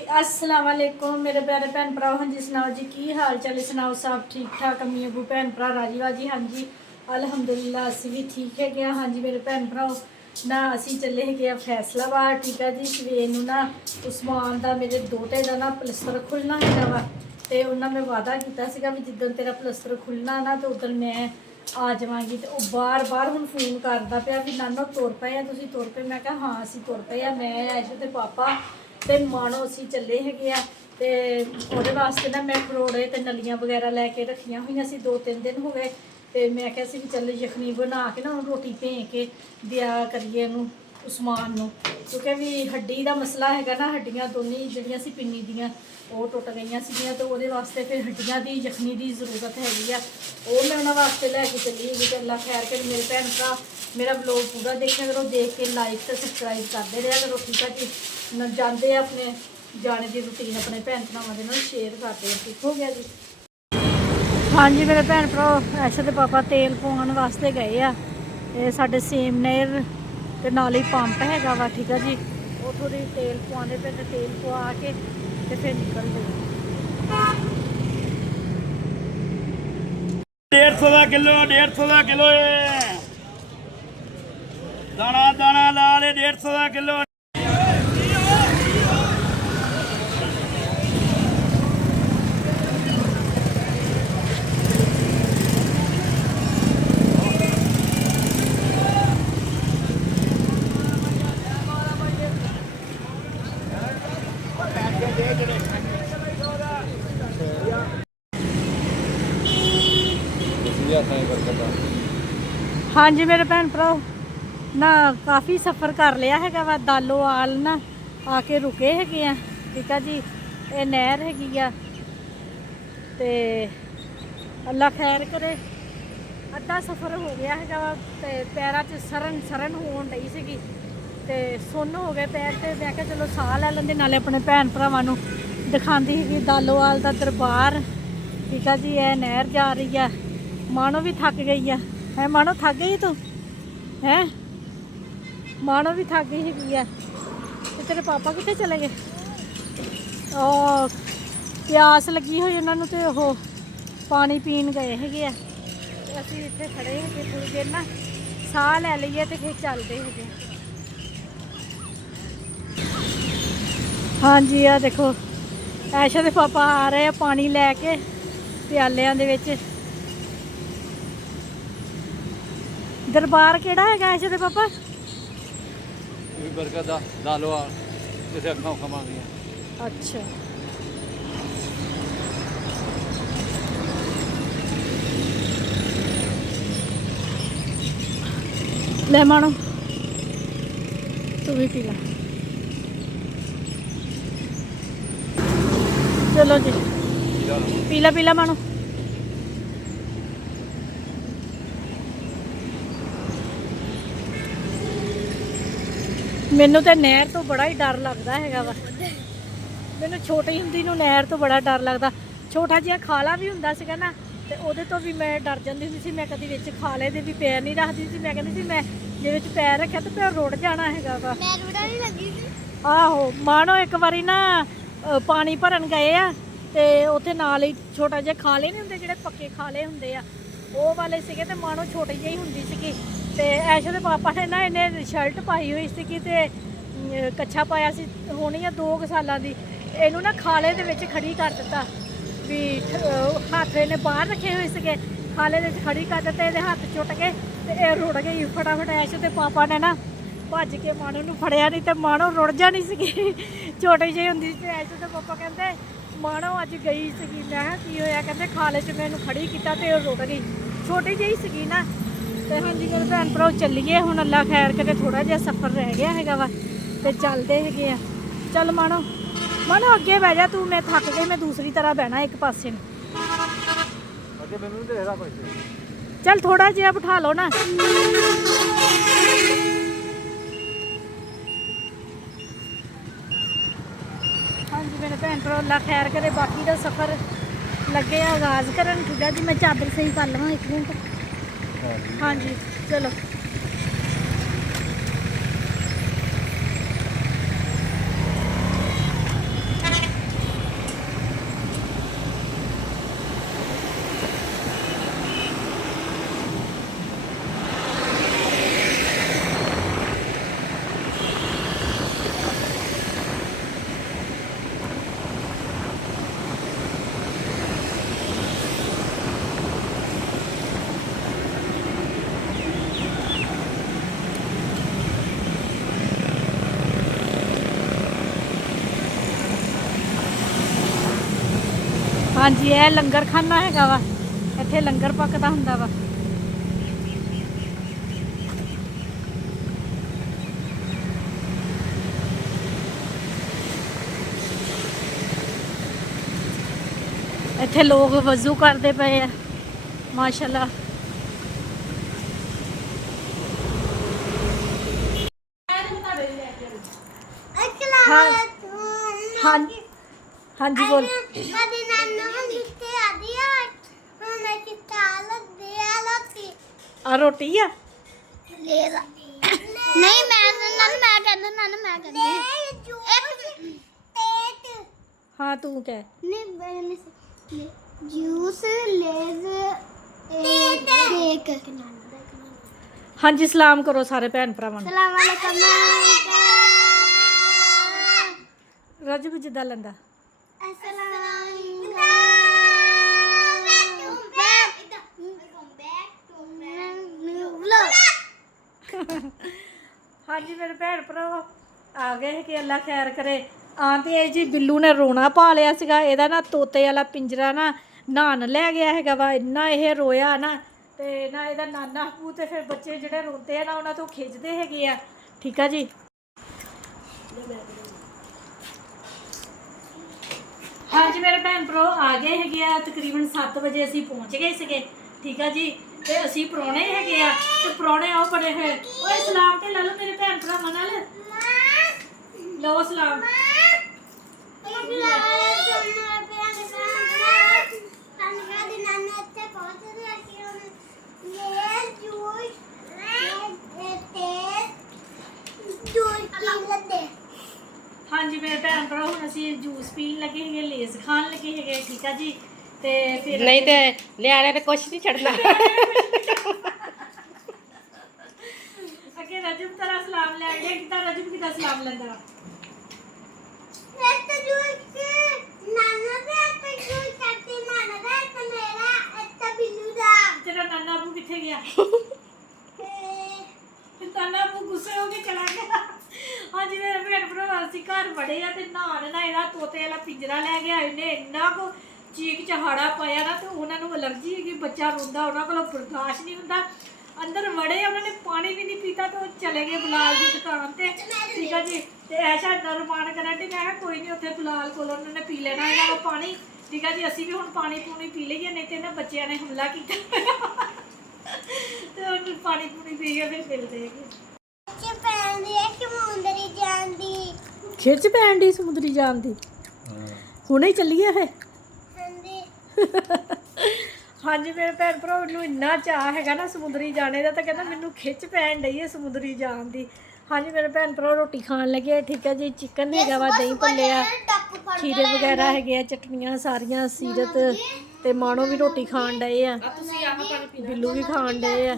अस्सलाम वालेकुम मेरे प्यारे भैन भरा। हाँ जी सुनाओ जी की हाल चाल सुनाओ, सब ठीक ठाक अम्मी अबू भैन भरा राजी बाजी। हाँ जी अलहमदुलिल्लाह असी भी ठीक है। हाँ जी मेरे भैन भराओ ना असी चले है फैसलाबाद, ठीक है जी। सवेर ना उस्मान का मेरे दोते का ना पलस्तर खुलना है वा, तो उन्होंने मैं वादा किया भी जिदन तेरा पलस्तर खुलना ना तो उदन मैं आ जावांगी। तो वह बार बार हम फोन करता पाया भी नानो तुर पे आ, तुम तुर पे। मैं कहा हाँ असी तुर पे आ, मैं आयशा ते पापा ते मानो असी चले है। तो वो वास्ते ना मैं खरोड़े तो नलियाँ वगैरह लैके रखिया हुई सी, 2-3 दिन हो गए। तो मैं क्या भी चल यखनी बना के ना रोटी भें के दिया करिए उस्मान नूं, क्योंकि भी हड्डी का मसला है ना, हड्डियाँ दोनों जड़ियाँ सी पिन्नी दियाँ वो टुट गई सी, तो वो वास्ते फिर हड्डियाँ की यखनी की जरूरत हैगी आ। वो मैं उन्होंने वास्ते लैके चली गई। तो अल्लाह खैर कर मेरे भैन भरा मेरा ब्लॉग पूरा देखा करो, देख के लाइक तो सबसक्राइब करते रहा करो, ठीक है जी। जाते अपने जाने की रूटीन अपने भैन भरावां दे नाल शेयर करते हैं, ठीक हो गया जी। हाँ जी मेरे भैन भरा ऐसे तो पापा तेल पवाने वास्ते गए आ, साढ़े सेम नहर ते नाल ही पंप हैगा वा, ठीक है जी। उतों दी तेल पवाने पे तेल पवा के ते फिर निकल गए। 150 का किलो, 150 का किलो है। दाना दाना लाल 150 का किलो। हाँ जी मेरे भैन भरा ना काफ़ी सफ़र कर लिया है वा, दालोवाल ना आके रुके है, ठीक है जी। ये नहर हैगी आ ते अल्लाह खैर करे। अद्धा सफ़र हो गया है वा, ते पैरों च सरन सरन होन रही सी, ते सुन्न हो गए पैर। तो मैं क्या चलो साह लै लेंदे, नाले अपने भैन भरावां नूं दिखांदी ही दालोवाल दा दरबार, ठीक है जी। यह नहर जा रही है, मानो भी थक गई है मानो थक गई तू है, मानो भी थक गई है। तो तेरे पापा कितने चले गए? प्यास लगी हुई उन्होंने, तो वो पानी पीन गए है। असी इतने खड़े है थोड़ी देर ना साह लै लीए तो फिर चलते है। हाँ जी आ देखो ऐशा के पापा आ रहे हैं पानी लैके प्यालियां दे विच। दरबार केड़ा है ऐशा दे पापा? बरकत दा दालोवाल जिसे अखां उखां मांगदियां। अच्छा ले मानो तू भी पी ला, चलो जी पीला पीला मानो। मैनू तो नहर तो बड़ा ही डर लगता है वा, मैनू छोटी हुंदी नूं नहर तो बड़ा डर लगता। छोटा जिहा खाला भी हुंदा सीगा ना, तो उहदे तो भी मैं डर जाती हुंदी सी। मैं कदी विच खाले दे भी पैर नहीं रखदी सी, मैं कहंदी सी मैं जे विच पैर रखिया तो पैर रुड़ जाना हैगा वा। आहो मानो एक बारी ना पानी भरन गए आ, ते उत्थे नाल ही छोटा जिहा खाले नहीं हुंदे जिहड़े पक्के खाले हुंदे आ, वो वाले सीगे। ते मानो छोटी जी हुंदी सीगी। ते ऐशा दे पापा ने ना इन्हें शर्ट पाई हुई सीगी ते कच्छा पाया सी होनी आ 2 सालां दी। इनू ना खाले दे विच खड़ी कर दिता भी, हाथ इन्हें बाहर रखे हुए सीगे, खाले दे खड़ी कर दिता, इहदे हाथ चुट के ते रुड़ गई फटाफट। ऐशा दे पापा ने ना भज के मानो नूं फड़िया, नहीं तो मानो रुड़ जानी सीगी, छोटी जी हुंदी सी। ऐशा दे पापा कहंदे मानो अज गई सीगी। मैं कहा की होया? कहंदे खाले च मैनू खड़ी किया तो रुड़ गई, छोटी जी सीगी ना। तो हाँ जी मेरे भैन भरा चलीए हुण, अल्लाह खैर करे थोड़ा जिहा सफ़र रह गया है वा, तो चलते है। चल मानो मानो अगे बह जा तू, मैं थक गई, मैं दूसरी तरह बहना एक पासे। चल थोड़ा जिहा बिठा लो ना। हाँ जी मेरे भैन भरा अल्लाह खैर करे बाकी का सफ़र लगे आगाज़ करन, ठीक है जी। मैं चादर सही कर लवां 1 मिनट। हाँ जी चलो ਹਾਂਜੀ ਇਹ ਲੰਗਰ ਖਾਨਾ ਹੈਗਾ ਵਾ, ਇੱਥੇ ਲੰਗਰ ਪੱਕਦਾ ਹੁੰਦਾ ਵਾ। ਇੱਥੇ ਲੋਕ ਵਜ਼ੂ ਕਰਦੇ ਪਏ ਆ ਮਾਸ਼ਾਅੱਲਾ। ਹਾਂ ਹਾਂਜੀ ਹਾਂਜੀ ਬੋਲ। ਆ ਰੋਟੀ ਆ ਨਹੀਂ ਮੈਂ ਕਹਿੰਦਾ ਹਾਂ ਤੂੰ ਕਹਿ। Juice Lay's cake. ਹਾਂਜੀ ਸਲਾਮ ਕਰੋ ਸਾਰੇ ਭੈਣ ਭਰਾਵਾਂ ਨੂੰ। ਸਲਾਮ ਅਲੈਕਮ। ਰਜਬ ਜਿੱਦਾਂ ਲੈਂਦਾ। ਹਾਂਜੀ ਮੇਰੇ ਭੈਣ ਭਰਾ ਆ ਗਏ ਕਿ ਅੱਲਾ ਖੈਰ ਕਰੇ। ਤੇ ਇਹ ਜੀ ਬਿੱਲੂ ਨੇ ਰੋਣਾ ਪਾ ਲਿਆ ਸੀਗਾ। ਇਹਦਾ ਨਾ ਤੋਤੇ ਵਾਲਾ ਪਿੰਜਰਾ ਨਾ ਨਹਾਣ ਲੈ ਗਿਆ ਹੈਗਾ ਵਾ। ਇੰਨਾ ਇਹ ਰੋਇਆ ਨਾ, ਤੇ ਨਾ ਇਹਦਾ ਨਾਨਾ ਹੂ ਤੇ ਫਿਰ ਬੱਚੇ ਜਿਹੜੇ ਰੋਂਦੇ ਆ ਨਾ ਉਹਨਾਂ ਤੋਂ ਖਿੱਚਦੇ ਹੈਗੇ ਆ। ਠੀਕ ਆ ਜੀ। ਹਾਂਜੀ ਮੇਰੇ ਭੈਣ ਭਰਾ ਆ ਗਏ ਹੈਗੇ ਆ। ਤਕਰੀਬਨ 7 ਵਜੇ ਅਸੀਂ ਪਹੁੰਚ ਗਏ ਸੀਗੇ। ਠੀਕ ਆ ਜੀ। ਤੇ ਅਸੀਂ ਪ੍ਰਾਹੁਣੇ ਹੈਗੇ ਆ, ਤੇ ਪ੍ਰਾਹੁਣੇ ਆਓ ਬੜੇ ਹੋਏ। ਓਏ ਸਲਾਮ ਤੇ ਲੈ ਲਓ ਮੇਰੇ ਭੈਣ ਭਰਾਵਾਂ ਨਾਲ। ਲਓ ਸਲਾਮ। ਹਾਂਜੀ ਮੇਰੇ ਭੈਣ ਭਰਾ ਹੁਣ ਅਸੀਂ ਜੂਸ ਪੀਣ ਲੱਗੇ ਹੈਗੇ, ਲੇਜ਼ ਖਾਣ ਲੱਗੇ ਹੈਗੇ। ਠੀਕ ਆ ਜੀ। ਤੇ ਫਿਰ ਨਹੀਂ ਤੇ ਨਿਆਣੇ ਤੇ ਕੁਛ ਨਹੀਂ ਛੱਡਣਾ। ਅੱਗੇ ਰਜਬ ਤੇਰਾ ਸਲਾਮ ਲੈ ਗਿਆ। ਕਿੱਦਾਂ ਰਜਬ ਕਿੱਦਾਂ ਸਲਾਮ ਲੈਂਦਾ? ਤੇਰਾ ਨਾਨਾ ਅਬੂ ਕਿੱਥੇ ਗਿਆ? ਨਾਨਾ ਅਬੂ ਗੁੱਸੇ ਹੋ ਕੇ ਚਲਾ ਗਿਆ। ਹਾਂਜੀ ਮੇਰੇ ਭੈਣ ਭਰਾ ਅਸੀਂ ਘਰ ਵੜੇ ਆ ਤੇ ਨਹਾਣ ਨਾ ਇਹਦਾ ਤੋਤੇ ਵਾਲਾ ਪਿੰਜਰਾ ਲੈ ਗਿਆ। ਇਹਨੇ ਇੰਨਾ ਕੁ ਚੀਕ ਚਹਾੜਾ ਪਾਇਆ ਨਾ, ਤੇ ਉਹਨਾਂ ਨੂੰ ਅਲਰਜੀ ਹੈਗੀ। ਬੱਚਾ ਰੋਂਦਾ, ਉਹਨਾਂ ਕੋਲੋਂ ਬਰਦਾਸ਼ਤ ਨਹੀਂ ਹੁੰਦਾ। ਅੰਦਰ ਵੜੇ ਉਹਨਾਂ ਨੇ ਪਾਣੀ ਵੀ ਨਹੀਂ ਪੀਤਾ, ਤੇ ਉਹ ਚਲੇ ਗਏ ਬਲਾਲ ਦੀ ਦੁਕਾਨ ਤੇ। ਠੀਕ ਆ ਜੀ। ਤੇ ਐਸ਼ਾ ਨਰਮਾਨ ਕਰਨ ਤੇ ਮੈਂ ਕਿਹਾ ਕੋਈ ਨਹੀਂ, ਉੱਥੇ ਬਲਾਲ ਕੋਲ ਉਹਨਾਂ ਨੇ ਪੀ ਲੈਣਾ ਇਹਨਾਂ ਦਾ ਪਾਣੀ। ਠੀਕ ਆ ਜੀ। ਅਸੀਂ ਵੀ ਹੁਣ ਪਾਣੀ ਪੂਣੀ ਪੀ ਲਈਏ, ਨਹੀਂ ਤੇ ਇਹਨਾਂ ਬੱਚਿਆਂ ਨੇ ਹਮਲਾ ਕੀਤਾ ਤੇ ਉਹਨੂੰ ਪਾਣੀ ਪੂਣੀ ਪੀ ਕੇ ਫਿਰ ਮਿਲਦੇ ਹੈਗੇ। ਖਿੱਚ ਪੈਣ ਦੀ ਸਮੁੰਦਰੀ ਜਾਣ ਦੀ। ਹੁਣੇ ਹੀ ਚੱਲੀਏ ਫੇ। ਹਾਂਜੀ ਮੇਰੇ ਭੈਣ ਭਰਾ ਨੂੰ ਇੰਨਾ ਚਾਅ ਹੈਗਾ ਨਾ ਸਮੁੰਦਰੀ ਜਾਣੇ ਦਾ, ਤਾਂ ਕਹਿੰਦਾ ਮੈਨੂੰ ਖਿੱਚ ਪੈਣ ਡਈ ਹੈ ਸਮੁੰਦਰੀ ਜਾਣ ਦੀ। ਹਾਂਜੀ ਮੇਰੇ ਭੈਣ ਭਰਾ ਰੋਟੀ ਖਾਣ ਲੱਗੇ। ਠੀਕ ਹੈ ਜੀ। ਚਿਕਨ ਹੈਗਾ ਵਾ, ਦਹੀਂ ਭੱਲੇ ਆ, ਖੀਰੇ ਵਗੈਰਾ ਹੈਗੇ ਆ, ਚਟਨੀਆਂ ਸਾਰੀਆਂ। ਸੀਰਤ ਤੇ ਮਾਣੋ ਵੀ ਰੋਟੀ ਖਾਣ ਡਏ ਆ, ਬਿੱਲੂ ਵੀ ਖਾਣ ਡਏ ਆ।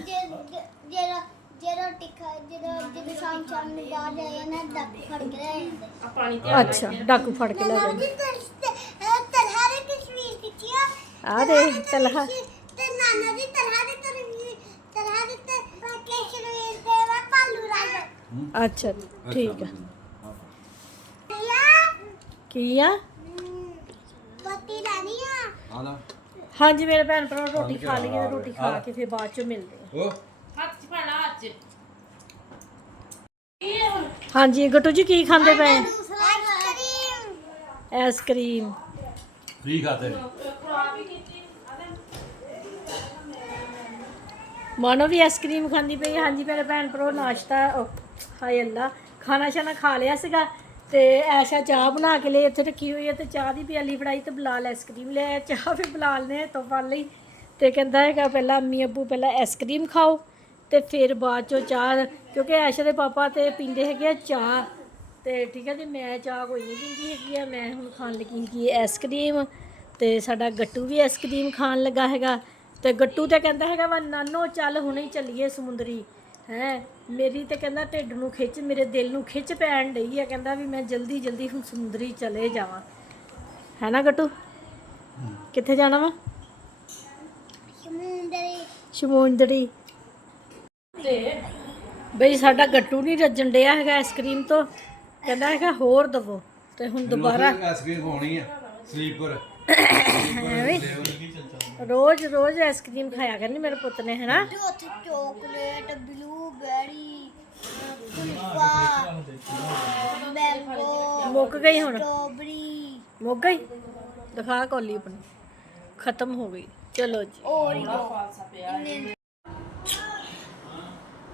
ਅੱਛਾ ਡਾਕੂ ਫੜ ਕੇ ਲੈ ਜਾਂਦੇ ਆ ਦੇ ਤਲਹਾ। ਅੱਛਾ ਠੀਕ ਆ। ਕੀ ਆ? ਹਾਂਜੀ ਮੇਰੇ ਭੈਣ ਭਰਾ ਰੋਟੀ ਖਾ ਲਈਏ। ਰੋਟੀ ਖਾ ਕੇ ਫਿਰ ਬਾਅਦ ਚ ਮਿਲਦੇ ਆ। ਹਾਂਜੀ ਗੱਟੂ ਜੀ ਕੀ ਖਾਂਦੇ ਪਏ? ਆਈਸਕ੍ਰੀਮ। ਫ੍ਰੀ ਖਾਤੇ ਮਾਨੋ ਵੀ ਆਈਸਕ੍ਰੀਮ ਖਾਂਦੀ ਪਈ। ਹਾਂਜੀ ਮੇਰੇ ਭੈਣ ਭਰਾ ਨਾਸ਼ਤਾ ਹਾਏ ਅੱਲਾ ਖਾਣਾ ਸ਼ਾਨਾ ਖਾ ਲਿਆ ਸੀਗਾ। ਤੇ ਐਸ਼ਾ ਚਾਹ ਬਣਾ ਕੇ ਲਈ ਇੱਥੇ ਰੱਖੀ ਹੋਈ ਹੈ, ਤੇ ਚਾਹ ਦੀ ਪਿਆਲੀ ਫੜਾਈ ਤੇ ਬਲਾਲ ਆਈਸਕ੍ਰੀਮ ਲਿਆ। ਚਾਹ ਵੀ ਬਲਾਲ ਨੇ ਤੋਂ ਪਾ ਲਈ, ਤੇ ਕਹਿੰਦਾ ਹੈਗਾ ਪਹਿਲਾਂ ਅੰਮੀ ਅੱਬੂ ਪਹਿਲਾਂ ਆਈਸਕ੍ਰੀਮ ਖਾਓ ਤੇ ਫਿਰ ਬਾਅਦ ਚੋਂ ਚਾਹ, ਕਿਉਂਕਿ ਐਸ਼ਾ ਦੇ ਪਾਪਾ ਤੇ ਪੀਂਦੇ ਹੈਗੇ ਆ ਚਾਹ। ਤੇ ਠੀਕ ਹੈ ਜੀ। ਮੈਂ ਚਾਹ ਕੋਈ ਨਹੀਂ ਪੀਂਦੀ ਹੈਗੀ ਆ। ਮੈਂ ਹੁਣ ਖਾਣ ਲੱਗੀ ਹੈਗੀ ਆਈਸਕ੍ਰੀਮ, ਤੇ ਸਾਡਾ ਗੱਟੂ ਵੀ ਆਈਸਕ੍ਰੀਮ ਖਾਣ ਲੱਗਾ ਹੈਗਾ। ਤੇ ਗੱਟੂ ਤੇ ਕਹਿੰਦਾ ਹੈਗਾ ਵਾ ਨਾਨੋ ਚੱਲ ਹੁਣੇ ਚੱਲੀਏ ਸਮੁੰਦਰੀ। ਹੈ ਮੇਰੀ ਤੇ ਕਹਿੰਦਾ ਢਿੱਡ ਨੂੰ ਖਿੱਚ, ਮੇਰੇ ਦਿਲ ਨੂੰ ਖਿੱਚ ਪੈਣ ਡਈ ਆ। ਕਹਿੰਦਾ ਵੀ ਮੈਂ ਜਲਦੀ ਜਲਦੀ ਹੁਣ ਸਮੁੰਦਰੀ ਚਲੇ ਜਾਵਾਂ। ਹੈ ਨਾ ਗੱਟੂ? ਕਿੱਥੇ ਜਾਣਾ ਵਾ? ਸਮੁੰਦਰੀ। ਬਈ ਸਾਡਾ ਗੱਟੂ ਨਹੀਂ ਰੱਜਣ ਡਿਆ ਹੈਗਾ ਆਈਸਕ੍ਰੀਮ ਤੋਂ, ਕਹਿੰਦਾ ਹੈਗਾ ਹੋਰ ਦਵੋ। ਤੇ ਹੁਣ ਦੁਬਾਰਾ ਆਈਸਕ੍ਰੀਮ ਖਾਣੀ ਆ ਸਲੀਪਰ। ਐਵੇਂ ਰੋਜ਼ ਰੋਜ਼ ਆਈਸਕ੍ਰੀਮ ਖਾਇਆ ਕਰਨੀ ਮੇਰੇ ਪੁੱਤ ਨੇ ਹੈਨਾ। ਤੇ ਉੱਥੇ ਚੋਕਲੇਟ ਬਲੂਬੈਰੀ ਕੁਲਫਾ ਮੈਂਗੋ ਮੁੱਕ ਗਈ ਹੁਣ, ਸਟ੍ਰਾਬੇਰੀ ਮੁੱਕ ਗਈ। ਦਿਖਾ ਕੌਲੀ ਆਪਣੀ, ਖਤਮ ਹੋ ਗਈ। ਚਲੋ ਜੀ ਓਰੀਓ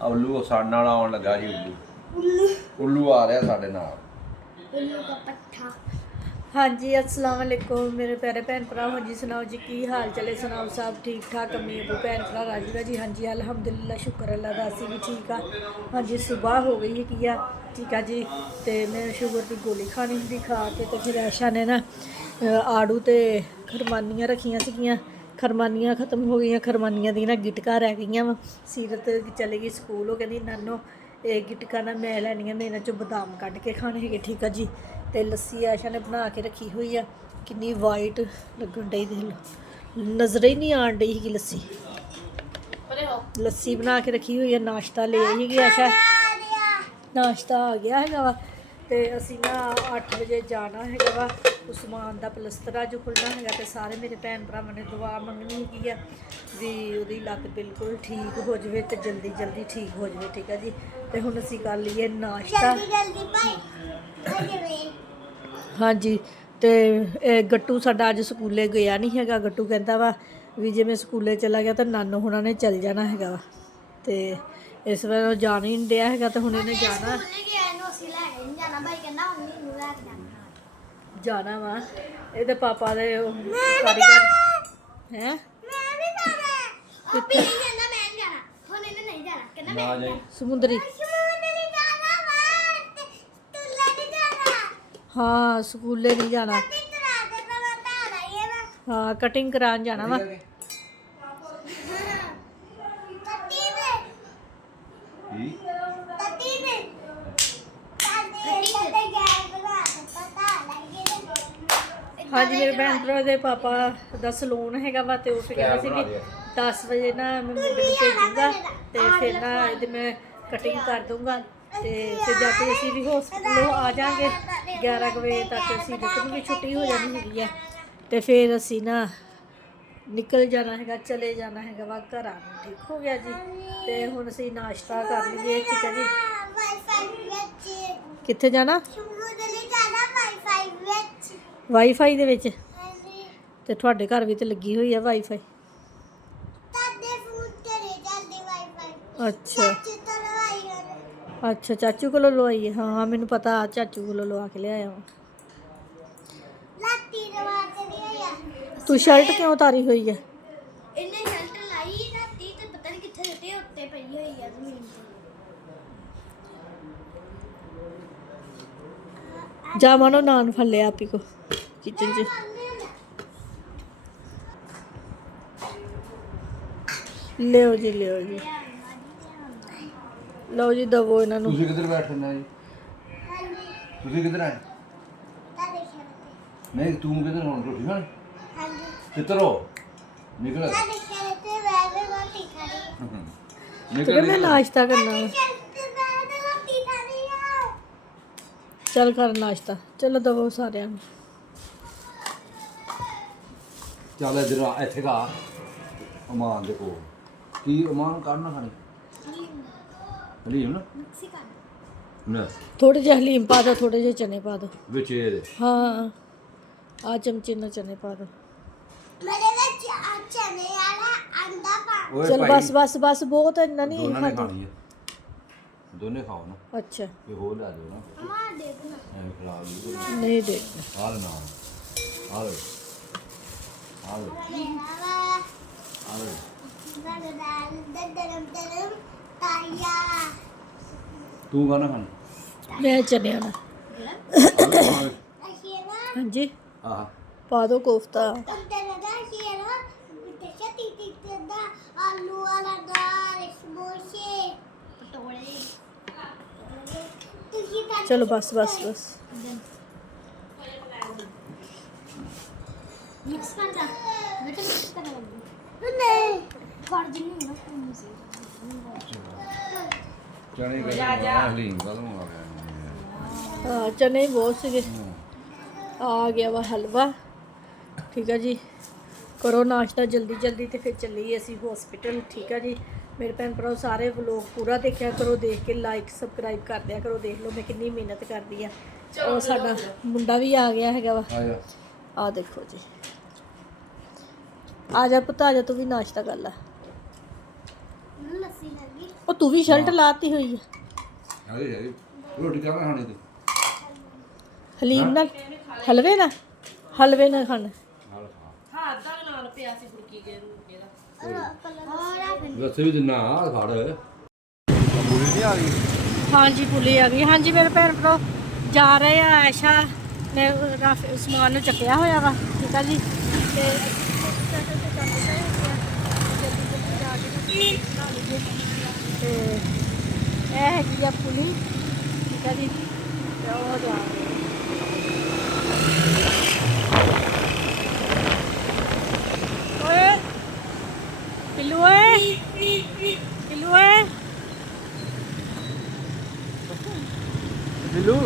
ਉੱਲੂ ਸਾਡੇ ਨਾਲ ਆਉਣ ਲੱਗਾ ਜੀ। ਉੱਲੂ ਆ ਰਿਹਾ ਸਾਡੇ ਨਾਲ। ਉੱਲੂ ਦਾ ਪੱਠਾ। ਹਾਂਜੀ ਅਸਲਾਮ ਵਾਲੇकुम ਮੇਰੇ ਪਿਆਰੇ ਭੈਣ ਭਰਾ। ਹਾਂਜੀ ਸੁਣਾਓ ਜੀ ਕੀ ਹਾਲ ਚਾਲੇ, ਸੁਣਾਓ ਸਭ ਠੀਕ ਠਾਕ। ਅੰਮੀ ਅਬੂ ਭੈਣ ਭਰਾ ਰਾਜੀ ਜੀ। ਹਾਂਜੀ ਅਲਹਮਦੁਲਿਲਾ, ਸ਼ੁਕਰ ਅੱਲਾ ਦਾ, ਅਸੀਂ ਵੀ ਠੀਕ ਆ। ਹਾਂਜੀ ਸਵੇਰ ਹੋ ਗਈ ਹੈਗੀ ਆ, ਠੀਕ ਆ ਜੀ। ਤੇ ਮੈਂ ਸ਼ੂਗਰ ਦੀ ਗੋਲੀ ਖਾਣੀ ਹੁੰਦੀ, ਖਾ ਕੇ ਤੇ ਫਿਰ ਐਸ਼ਾ ਨੇ ਨਾ ਆੜੂ ਤੇ ਖਰਮਾਨੀਆਂ ਰੱਖੀਆਂ ਸੀਗੀਆਂ। ਖਰਮਾਨੀਆਂ ਖਤਮ ਹੋ ਗਈਆਂ, ਖਰਮਾਨੀਆਂ ਦੀ ਨਾ ਗਿਟਕਾਂ ਰਹਿ ਗਈਆਂ ਵਾ। ਸੀਰਤ ਚਲੇ ਗਈ ਸਕੂਲ, ਉਹ ਕਹਿੰਦੀ ਨਾਨੋ ਇਹ ਗਿਟਕਾਂ ਨਾ ਮੈਂ ਲੈਣੀਆਂ, ਮੈਂ ਇਹਨਾਂ 'ਚੋਂ ਬਦਾਮ ਕੱਢ ਕੇ ਖਾਣੇ ਹੈਗੇ, ਠੀਕ ਆ ਜੀ। ਤੇ ਲੱਸੀ ਆਸ਼ਾ ਨੇ ਬਣਾ ਕੇ ਰੱਖੀ ਹੋਈ ਆ, ਕਿੰਨੀ ਵਾਈਟ ਲੱਗਣ ਡਈ, ਦੇਖ ਲਓ ਨਜ਼ਰ ਹੀ ਨਹੀਂ ਆਣ ਡਈ ਹੈਗੀ ਲੱਸੀ। ਲੱਸੀ ਬਣਾ ਕੇ ਰੱਖੀ ਹੋਈ ਆ। ਨਾਸ਼ਤਾ ਲੈ ਆਈ ਹੈਗੀ ਆਸ਼ਾ, ਨਾਸ਼ਤਾ ਆ ਗਿਆ ਹੈਗਾ ਵਾ। ਤੇ ਅਸੀਂ ਨਾ 8 ਵਜੇ ਜਾਣਾ ਹੈਗਾ ਵਾ। ਉਸਮਾਨ ਦਾ ਪਲਸਤਰ ਅੱਜ ਖੁੱਲ੍ਹਣਾ ਹੈਗਾ। ਤੇ ਸਾਰੇ ਮੇਰੇ ਭੈਣ ਭਰਾਵਾਂ ਨੇ ਦੁਆ ਮੰਗਣੀ ਹੈਗੀ ਆ ਵੀ ਉਹਦੀ ਲੱਤ ਬਿਲਕੁਲ ਠੀਕ ਹੋ ਜਾਵੇ ਤੇ ਜਲਦੀ ਜਲਦੀ ਠੀਕ ਹੋ ਜਾਵੇ, ਠੀਕ ਆ ਜੀ। ਤੇ ਹੁਣ ਅਸੀਂ ਕਰ ਲਈਏ ਨਾਸ਼ਤਾ। ਜਲਦੀ ਭਾਈ ਹਾਂਜੀ ਤੇ ਇਹ ਗੱਟੂ ਸਾਡਾ ਅੱਜ ਸਕੂਲੇ ਗਿਆ ਨਹੀਂ ਹੈਗਾ। ਗੱਟੂ ਕਹਿੰਦਾ ਵਾ ਵੀ ਜੇ ਮੈਂ ਸਕੂਲੇ ਚਲਾ ਗਿਆ ਤਾਂ ਨਾਨੂ ਹੁਣਾਂ ਨੇ ਚੱਲ ਜਾਣਾ ਹੈਗਾ ਵਾ। ਤੇ ਇਸ ਵਾਰ ਉਹ ਜਾਣ ਹੀ ਨਹੀਂ ਡਿਆ ਹੈਗਾ। ਤੇ ਹੁਣ ਇਹਨੇ ਜਾਣਾ, ਉਹਨੇ ਗਿਆ ਇਹਨੂੰ ਅਸੀਂ ਲੈ ਕੇ ਨਹੀਂ ਜਾਣਾ। ਭਾਈ ਕਹਿੰਦਾ ਮੰਮੀ ਨੂੰ ਲੈ ਕੇ ਜਾਣਾ ਵਾ। ਇਹਦੇ ਪਾਪਾ ਦੇ ਉਹ ਕਾਰੀਗਰ ਹੈ। ਮੈਂ ਵੀ ਜਾਣਾ। ਉਹ ਵੀ ਨਹੀਂ ਕਹਿੰਦਾ ਮੈਂ ਨਹੀਂ ਜਾਣਾ। ਹੁਣ ਇਹਨੇ ਨਹੀਂ ਜਾਣਾ, ਕਹਿੰਦਾ ਮੈਂ ਨਹੀਂ ਜਾਣਾ। ਸਮੁੰਦਰੀ ਸਮੁੰਦਰ ਨਹੀਂ ਜਾਣਾ ਵਾ, ਤੂੰ ਲੈ ਕੇ ਜਾਣਾ। ਹਾਂ ਸਕੂਲੇ ਨਹੀਂ ਜਾਣਾ। ਤੇ ਤਰਾ ਦੇ ਤਾਂ ਬਤਾ ਰਹੀ ਹੈ ਮੈਂ। ਹਾਂ ਕਟਿੰਗ ਕਰਾਉਣ ਜਾਣਾ ਵਾ। ਤੱਤੀ ਕੀ ਤੱਤੀ ਨੇ ਤੇ ਗੈਸ ਬਣਾ ਦਿੱਤਾ ਤਾਂ ਲੱਗੇ। ਹਾਂਜੀ ਮੇਰੇ ਭੈਣ ਭਰਾ ਦੇ ਪਾਪਾ ਦਾ ਸਲੂਨ ਹੈਗਾ ਵਾ। ਤੇ ਉਹ ਫਿਰ ਕਹਿੰਦੇ ਸੀ ਵੀ 10 ਵਜੇ ਨਾ ਮੈਂ ਮੁੰਡੇ ਨੂੰ ਭੇਜੂੰਗਾ ਤੇ ਫਿਰ ਨਾ ਇਹਦੇ ਮੈਂ ਕਟਿੰਗ ਕਰ ਦੂੰਗਾ। ਤੇ ਫਿਰ ਜਾ ਕੇ ਅਸੀਂ ਵੀ ਹਸਪੀਟਲੋਂ ਆ ਜਾਾਂਗੇ 11 ਵਜੇ ਤੱਕ। ਅਸੀਂ ਨੂੰ ਵੀ ਛੁੱਟੀ ਹੋ ਜਾਣੀ ਹੈਗੀ ਆ। ਤੇ ਫਿਰ ਅਸੀਂ ਨਾ ਨਿਕਲ ਜਾਣਾ ਹੈਗਾ, ਚਲੇ ਜਾਣਾ ਹੈਗਾ ਵਾ ਘਰਾਂ ਨੂੰ, ਠੀਕ ਹੋ ਗਿਆ ਜੀ। ਤੇ ਹੁਣ ਅਸੀਂ ਨਾਸ਼ਤਾ ਕਰ ਲਈਏ, ਠੀਕ ਹੈ ਜੀ। ਵਾਈਫਾਈ ਵਿੱਚ ਕਿੱਥੇ ਜਾਣਾ? ਸਮੁੰਦਰ ਨਹੀਂ ਜਾਣਾ ਵਾਈਫਾਈ ਵਿੱਚ। ਵਾਈਫਾਈ ਦੇ ਵਿੱਚ? ਹਾਂਜੀ ਤੇ ਤੁਹਾਡੇ ਘਰ ਵੀ ਤੇ ਲੱਗੀ ਹੋਈ ਆ ਵਾਈਫਾਈ। ਤੁਹਾਡੇ ਫੋਨ ਤੇ ਨਹੀਂ ਚੱਲਦੀ ਵਾਈਫਾਈ। ਅੱਛਾ ਚਿੱਤਰ ਲਵਾਈ ਉਹਨੇ। ਅੱਛਾ ਚਾਚੂ ਕੋਲੋਂ ਲਵਾਈ ਹੈ। ਹਾਂ ਮੈਨੂੰ ਪਤਾ, ਚਾਚੂ ਕੋਲੋਂ ਲਵਾ ਕੇ ਲਿਆਇਆ ਵਾ। ਲਾਤੀ ਰਵਾ ਤੇ ਨਹੀਂ ਆਇਆ। ਤੂੰ ਸ਼ਰਟ ਕਿਉਂ ਉਤਾਰੀ ਹੋਈ ਹੈ? ਇਹਨੇ ਸ਼ਰਟ ਲਾਈ ਰਾਤੀ ਤੇ ਪਤਾ ਨਹੀਂ ਕਿੱਥੇ ਸੁੱਟੀ, ਉੱਤੇ ਪਈ ਹੋਈ ਆ ਜ਼ਮੀਨ ਤੇ। ਜਾ ਮਾਨੋ ਨਾਨ ਫੜ ਲਿਆ ਆਪੀ ਕੋ ਕਿਚਨ 'ਚ। ਲਿਓ ਜੀ ਲਿਓ ਜੀ, ਲਓ ਜੀ ਦਵੋ ਇਹਨਾਂ ਨੂੰ। ਤੁਸੀਂ ਕਿੱਧਰ ਬੈਠਣਾ ਜੀ? ਤੁਸੀਂ ਕਿੱਧਰ ਆਏ? ਤੁਹਾਡੇ ਸ਼ਰਟ ਨਹੀਂ ਤੂੰ ਕਿੱਧਰ ਹੁਣ ਰੋਟੀ ਖਾਣ? ਤੇ। ਹਾਂਜੀ ਕਿੱਧਰ ਹੋ? ਨਿਕਲ ਤੁਹਾਡੇ ਸ਼ਰਟ ਤੇ ਵੈਸੇ ਰੋਟੀ ਖਾਣੀ। ਤੇ ਨਿਕਲ ਮੈਂ ਨਾਸ਼ਤਾ ਕਰਨਾ ਵਾ। ਸ਼ਰਟ ਤੇ ਵੈਸੇ ਰੋਟੀ ਖਾਣੀ ਆ। ਚੱਲ ਕਰ ਨਾਸ਼ਤਾ, ਚਲੋ ਦਵੋ ਸਾਰਿਆਂ ਨੂੰ। ਚੱਲ ਇੱਧਰ ਆ, ਇੱਥੇ ਖਾ ਅਮਾਨ ਦੇ ਕੋਲ। ਕੀ ਅਮਾਨ ਕਰਨਾ ਖਾਣੀ? ਹਲੀਮ ਨਾ ਮਿਕਸੀ ਕਰ। ਨਾ ਥੋੜੇ ਜਿਹੇ ਹਲੀਮ ਪਾ ਦੋ, ਥੋੜੇ ਜਿਹੇ ਚਨੇ ਪਾ ਦੋ। ਵਿੱਚ ਇਹਦੇ ਹਾਂ ਆ ਚਮਚੇ ਨਾਲ ਚਨੇ ਪਾ ਦੋ। ਮੇਰੇ ਵਿੱਚ ਚਨੇ ਵਾਲਾ ਅੰਡਾ ਪਾ। ਚਲ ਬਸ ਬਸ ਬਸ ਬਹੁਤ ਇੰਨਾ ਨਹੀਂ ਦੋਨਾਂ ਨੇ ਖਾਣੀ। ਖਾਣੀ ਹੈ, ਦੋਨੇ ਖਾਓ ਨਾ। ਅੱਛਾ ਇਹ ਹੋ ਲੈ ਦਿਓ ਨਾ, ਮਾਂ ਦੇ ਦੇਣਾ। ਐਵੇਂ ਖਰਾਬ ਨਹੀਂ ਨਹੀਂ ਦੇ ਆ ਲੈ ਨਾ ਆ ਲੈ ਆ ਲੈ ਲੈਣਾ ਆ ਲੈ। ਵਾ ਦਰਮ ਦਰਮ ਤਾਇਆ। ਤੂੰ ਖਾਣਾ ਖਾਣਾ ਮੈਂ ਚਨਿਆਂ ਨਾਲ। ਅਸੀਂ ਨਾ ਹਾਂਜੀ ਆਹ ਪਾ ਦੋ ਕੋਫਤਾ। ਕੰਟੇਨਰ ਦਾ ਅਸੀਂ ਨਾ ਤੇ ਛੇਤੀ ਤੇ ਦਾ ਆਲੂ ਵਾਲਾ ਦਾਲ ਸਮੋਸੇ ਪਟੋਲੇ। ਤੁਸੀਂ ਤਾਂ ਚਲੋ ਬਸ ਬਸ ਬਸ। ਮਿਕਸ ਕਰ ਦਾ। ਮੈਂ ਤਾਂ ਮਿਕਸ ਕਰ ਲਵਾਂਗੀ। ਨਹੀਂ ਕਰ ਦਿੰਨੀ ਨਾ ਤੁਸੀਂ। ਚਣੇ ਕਰੀ ਹਲੀਮ ਕਦੋਂ ਆ ਗਿਆ? ਹਾਂ ਚਨੇ ਹੀ ਬਹੁਤ ਸੀਗੇ। ਆ ਗਿਆ ਵਾ ਹਲਵਾ ਠੀਕ ਹੈ ਜੀ। ਕਰੋ ਨਾਸ਼ਤਾ ਜਲਦੀ ਜਲਦੀ ਤੇ ਫਿਰ ਚੱਲੀਏ ਅਸੀਂ ਹਸਪੀਟਲ। ਠੀਕ ਹੈ ਜੀ। ਮੇਰੇ ਭੈਣ ਭਰਾ ਸਾਰੇ ਵਲੋਗ ਪੂਰਾ ਦੇਖਿਆ ਕਰੋ, ਦੇਖ ਕੇ ਲਾਈਕ ਸਬਸਕ੍ਰਾਈਬ ਕਰ ਦਿਆ ਕਰੋ। ਦੇਖ ਲਓ ਮੈਂ ਕਿੰਨੀ ਮਿਹਨਤ ਕਰਦੀ ਆ। ਉਹ ਸਾਡਾ ਮੁੰਡਾ ਵੀ ਆ ਗਿਆ ਹੈਗਾ ਵਾ। ਆ ਜਾ ਆ ਦੇਖੋ ਜੀ, ਆ ਜਾ ਪੁੱਤ, ਆ ਜਾ ਤੂੰ ਵੀ ਨਾਸ਼ਤਾ ਕਰ ਲੈ। ਲੱਸੀ ਲੱਗੀ ਉਹ ਤੂੰ ਵੀ ਸ਼ਰਟ ਲਾਤੀ ਹੋਈ ਹੈ ਹੈਗੀ ਰੋਟੀ ਕਾਹਨਾਂ ਖਾਣੀ ਤੇ ਹਲੀਮ ਨਾਲ, ਹਲਵੇ ਨਾਲ, ਹਲਵੇ ਨਾਲ ਖਾਣਾ। ਹਾਂ ਅੱਧਾ ਕੁ ਨਾਲ ਪਿਆ ਸੀ ਬੁਰਕੀ ਕੇ ਰੂਕੇ ਦਾ। ਲੱਸੀ ਵੀ ਦਿਨਾ ਖੜ ਬੁਰੀ ਨਹੀਂ ਆ ਗਈ। ਹਾਂਜੀ ਪੁਲੀ ਆ ਗਈ। ਹਾਂਜੀ ਮੇਰੇ ਭੈਣ ਭਰਾ ਜਾ ਰਹੇ ਆ। ਐਸ਼ਾ ਨੇ ਸਮਾਨ ਨੂੰ ਚੱਕਿਆ ਹੋਇਆ ਵਾ। ਠੀਕ ਆ ਜੀ। ਤੇ ਤੇ ਇਹ ਹੈਗੀ ਆ ਪੁਲੀ। ਠੀਕ ਆ ਜੀ। ਤੇ ਉਹ ਜਾ ਰਹੇ ਓਏ ਪਿੱਲੂ, ਓਏ ਪਿੱਲੂ, ਓਏ ਬਿੱਲੂ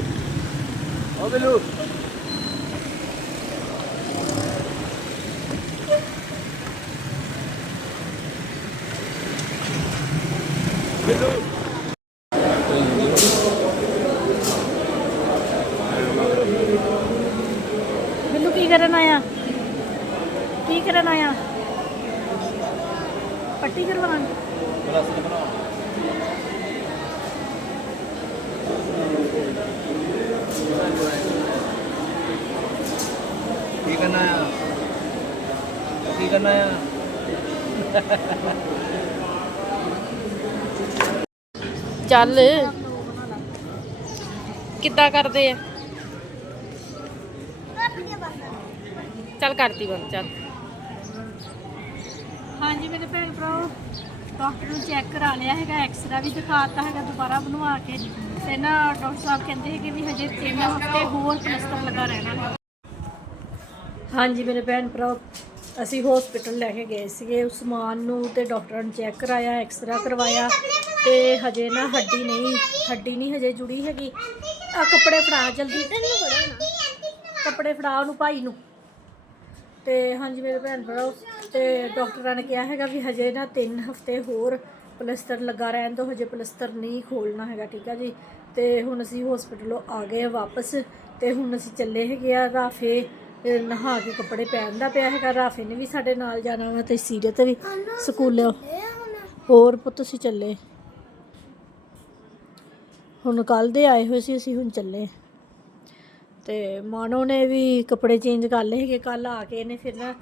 ਓ ਬਿੱਲੂ ਬਿੱਲੂ ਕੀ ਕਰਨ ਆਇਆ? ਕੀ ਕਰਨ ਆਇਆ? ਪੱਟੀ ਕਰਵਾਉਣ। ਕੀ ਕਰਨਾ ਆ? ਕੀ ਕਰਨਾ ਆ? ਚੱਲ ਕਿੱਦਾਂ ਕਰਦੇ ਆ? ਚੱਲ ਕਰਤੀ ਬੰਦ ਚੱਲ। ਹਾਂਜੀ ਮੇਰੇ ਭੈਣ ਭਰਾਓ, ਡਾਕਟਰ ਨੂੰ ਚੈੱਕ ਕਰਾ ਲਿਆ ਹੈਗਾ, ਐਕਸਰਾ ਵੀ ਦਿਖਾਤਾ ਹੈਗਾ ਦੁਬਾਰਾ ਬਣਵਾ ਕੇ। ਤੇ ਨਾ ਡਾਕਟਰ ਸਾਹਿਬ ਕਹਿੰਦੇ ਹੈਗੇ ਵੀ ਹਜੇ 3 ਹਫ਼ਤੇ ਹੋਰ ਪਲਸਤਰ ਲੱਗਾ ਰਹਿਣਾ ਹੈ। ਹਾਂਜੀ ਮੇਰੇ ਭੈਣ ਭਰਾ, ਅਸੀਂ ਹਸਪੀਟਲ ਲੈ ਕੇ ਗਏ ਸੀਗੇ ਉਸਮਾਨ ਨੂੰ ਤੇ ਡਾਕਟਰਾਂ ਨੇ ਚੈੱਕ ਕਰਾਇਆ, ਐਕਸਰਾ ਕਰਵਾਇਆ ਤੇ ਹਜੇ ਨਾ ਹੱਡੀ ਨਹੀਂ ਹਜੇ ਜੁੜੀ ਹੈਗੀ। ਆ ਕੱਪੜੇ ਫੜਾ ਜਲਦੀ, ਕੱਪੜੇ ਫੜਾ ਉਹਨੂੰ ਭਾਈ ਨੂੰ। ਤੇ ਹਾਂਜੀ ਮੇਰੇ ਭੈਣ ਭਰਾ, ਤੇ ਡਾਕਟਰਾਂ ਨੇ ਕਿਹਾ ਹੈਗਾ ਵੀ ਹਜੇ ਨਾ 3 ਹਫ਼ਤੇ ਹੋਰ ਪਲਸਤਰ ਲੱਗਾ ਰਹਿਣ ਤੋਂ, ਹਜੇ ਪਲਸਤਰ ਨਹੀਂ ਖੋਲਣਾ ਹੈਗਾ। ਠੀਕ ਆ ਜੀ। ਤੇ ਹੁਣ ਅਸੀਂ ਹਸਪੀਟਲੋਂ ਆ ਗਏ ਵਾਪਸ ਤੇ ਹੁਣ ਅਸੀਂ ਚੱਲੇ ਹੈਗੇ ਆ। ਰਾਫੇ ਨਹਾ ਕੇ ਕੱਪੜੇ ਪਹਿਨਦਾ ਪਿਆ ਹੈਗਾ। ਰਾਫੇ ਨੇ ਵੀ ਸਾਡੇ ਨਾਲ ਜਾਣਾ ਵਾ ਤੇ ਸੀਰਤ ਵੀ ਸਕੂਲੇ। ਹੋਰ ਪੁੱਤ ਅਸੀਂ ਚੱਲੇ ਹੁਣ, ਕੱਲ ਦੇ ਆਏ ਹੋਏ ਸੀ ਅਸੀਂ, ਹੁਣ ਚੱਲੇ। ਤੇ ਮਾਨੋ ਨੇ ਵੀ ਕੱਪੜੇ ਚੇਂਜ ਕਰ ਲਏ ਹੈਗੇ। ਕੱਲ ਆ ਕੇ ਇਹਨੇ ਫਿਰ ਨਾ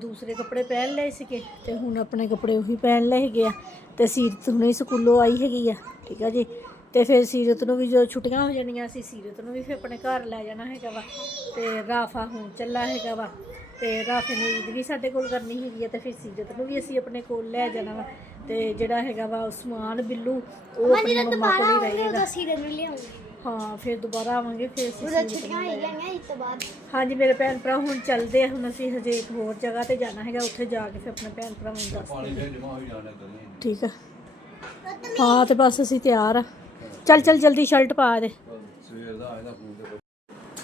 ਦੂਸਰੇ ਕੱਪੜੇ ਪਹਿਨ ਲਏ ਸੀਗੇ ਤੇ ਹੁਣ ਆਪਣੇ ਕੱਪੜੇ ਉਹੀ ਪਹਿਨ ਲਏ ਹੈਗੇ ਆ। ਤੇ ਸੀਰਤ ਹੁਣੇ ਸਕੂਲੋਂ ਆਈ ਹੈਗੀ ਆ। ਠੀਕ ਆ ਜੀ। ਤੇ ਫਿਰ ਸੀਰਤ ਨੂੰ ਵੀ ਜਦੋਂ ਛੁੱਟੀਆਂ ਹੋ ਜਾਣੀਆਂ, ਅਸੀਂ ਸੀਰਤ ਨੂੰ ਵੀ ਫਿਰ ਆਪਣੇ ਘਰ ਲੈ ਜਾਣਾ ਹੈਗਾ ਵਾ। ਤੇ ਰਾਫਾ ਹੁਣ ਚੱਲਾ ਹੈਗਾ ਵਾ ਤੇ ਰਾਫੇ ਨੇ ਈਦ ਵੀ ਸਾਡੇ ਕੋਲ ਕਰਨੀ ਹੈਗੀ ਆ। ਤੇ ਫਿਰ ਸੀਰਤ ਨੂੰ ਵੀ ਅਸੀਂ ਆਪਣੇ ਕੋਲ ਲੈ ਜਾਣਾ ਵਾ। ਤੇ ਜਿਹੜਾ ਹੈਗਾ ਵਾ ਉਸਮਾਨ ਬਿੱਲੂ ਉਹ ਆਪਣੀ ਮੰਮਾ ਕੋਲ ਹੀ ਰਹੇਗਾ। ਹਾਂ ਫਿਰ ਦੁਬਾਰਾ ਆਵਾਂਗੇ ਫਿਰ ਅਸੀਂ ਛੁੱਟੀਆਂ ਹੈਗੀਆਂ ਇਸ ਤੋਂ ਬਾਅਦ। ਹਾਂਜੀ ਮੇਰੇ ਭੈਣ ਭਰਾ ਹੁਣ ਚੱਲਦੇ ਆ। ਹੁਣ ਅਸੀਂ ਹਜੇ ਇੱਕ ਹੋਰ ਜਗ੍ਹਾ ਤੇ ਜਾਣਾ ਹੈਗਾ, ਉੱਥੇ ਜਾ ਕੇ ਫਿਰ ਆਪਣੇ ਭੈਣ ਭਰਾਵਾਂ ਨੂੰ ਦੱਸਦੇ। ਠੀਕ ਆ। ਹਾਂ ਤੇ ਬਸ ਅਸੀਂ ਤਿਆਰ ਆ। ਚੱਲ ਜਲਦੀ ਸ਼ਰਟ ਪਾ ਦੇ।